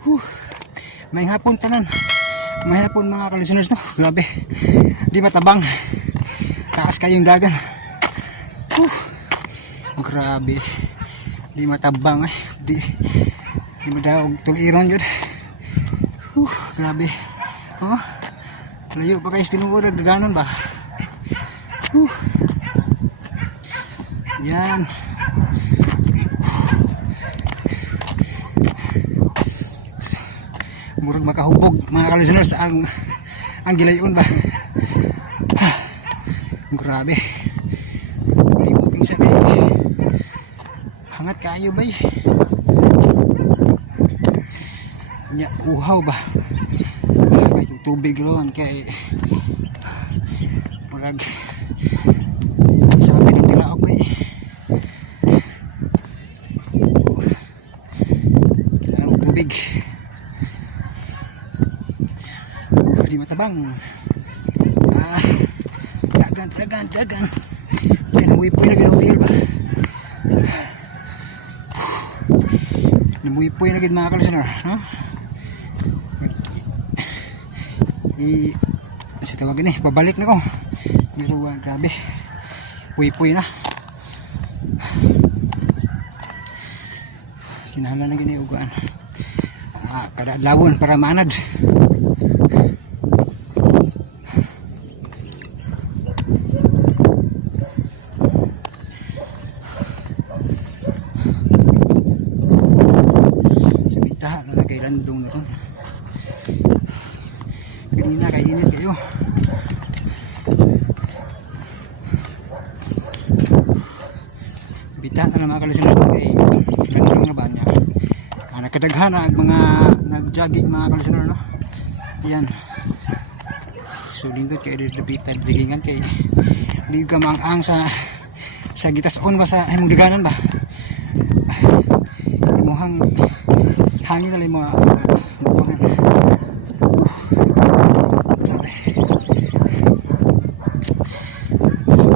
Huh. May hapon tanan. May hapon mga ka-listeners, no? Grabe. Di matabang. Taas kayong dagan. Grabe. Di matabang eh. Di madaog tuliron yun. Grabe. Oh. Layo pa kayo tinuod, nagdaganon ba? Yan. Murag makahubog mga ka-listeners ang gilayon ba. Grabe. Di mo pingsan eh. Hangat kayo ba eh. Ya, uhaw ba. May tubig roon kay murag sabi ng tilaok ba eh. Kailangan ng tubig. Di matabang. Dagan. Namuipoy na ginoil ba? Namuipoy na gid mga ka-listener, no? Kasi tawagin eh, babalik na ko. Pero grabe. Puy-puy na. Kinahanglan na gini ugaan. Kada adlawon para manad. Landong na ron. Kanina kainit kayo. Bita na mga ka-listeners kay landong na ba niya. Nakadaghan na ang mga nag-jogging mga ka-listeners, no? Yan. So lindot kayo dito joggingan kay di ka maang sa gitas on ba sa imong daganan ba? Imuhang hangin na lang mga buwangan. Grabe. So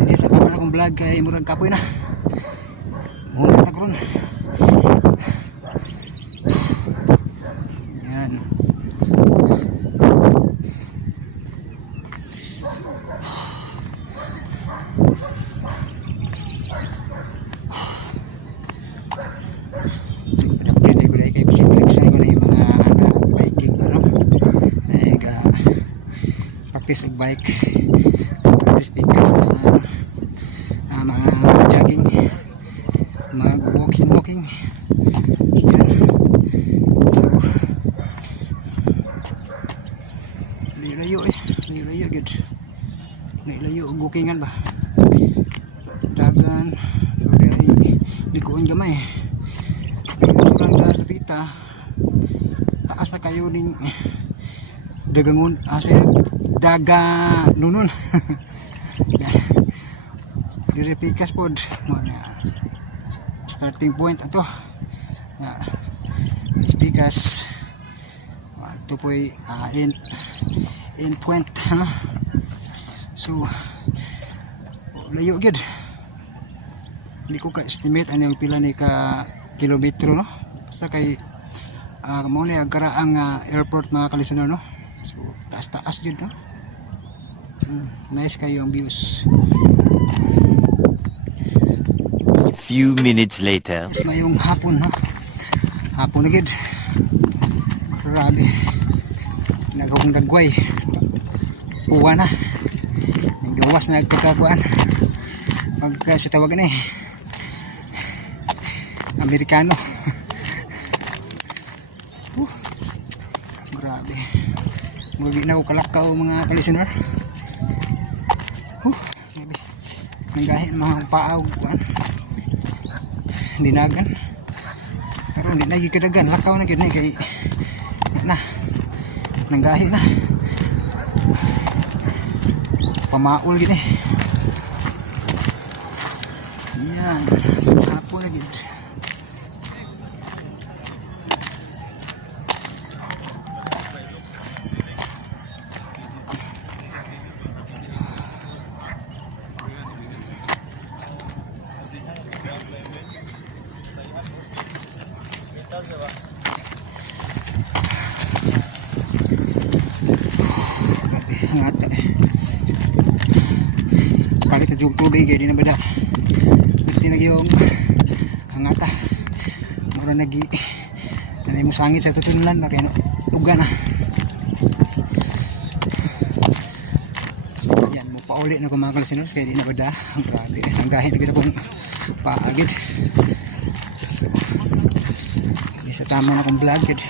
hindi sa kamera kong vlog kay murag kapoy na muna tagron. Yan. Practice of bike. So very speakers mga jogging, mga walking. Yan. So nilayo good. Nilayo walkingan ba? Dagan. So very likuan gamay. Ito lang dapita. Taas na kayo ning dagangon asa daga nunon. Direpikas pod starting point ato. Speakers ito po end point, no? So layo gid. Hindi ko ka-estimate ano yung pila ni ka kilometro, no? Basta kay mo ni agkaraang airport mga ka-listener, no? So taas yun, no? Nice kayo ang views. A few minutes later. Mas mayong hapon, no? Hapon na gid. Grabe. Nagawang dagway. Puwa na. Nagawas na nagkakakuan. Pag sa tawagan eh. Amerikano. Grabe. Muli na ko kalakaw mga ka-listener. Grabe. Nanggahin mga paaw. Dinagan. Pero hindi na gikadagan. Lakaw na gini kay na. Nanggahin na. Pamaul gini. Yan. So hapon na gini. Gracias. hangata palit na jug tubig kaya di na bada hindi na yung hangata mura nagi nanay mo sangit sa tutunulan na kaya uga na. So yan mo pauli na kumakal sinos kaya di na bada grabe ang gahin na ginapong paagid. So isa tama na kong vlog kid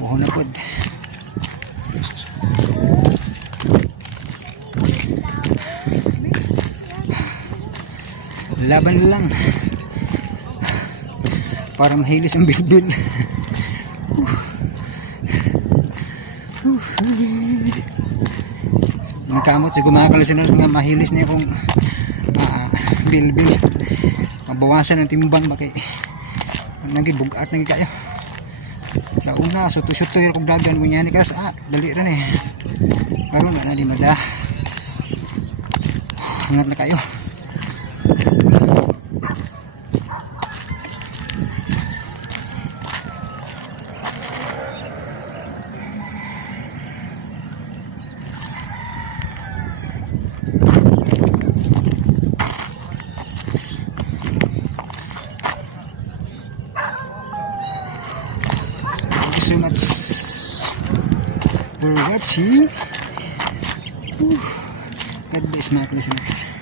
buho na pod. Laban lang para mahilis ang bilbil. So, nagkamot so gumakal sinos nga mahilis niya kung bilbil mabawasan ang timbang bakit nagibugat nagi kayo sa una suto-suto yung kong dagan mo yan kas dali rin eh karon na di mada hangat na kayo. Thank you so much for watching. God bless mga kalisamates.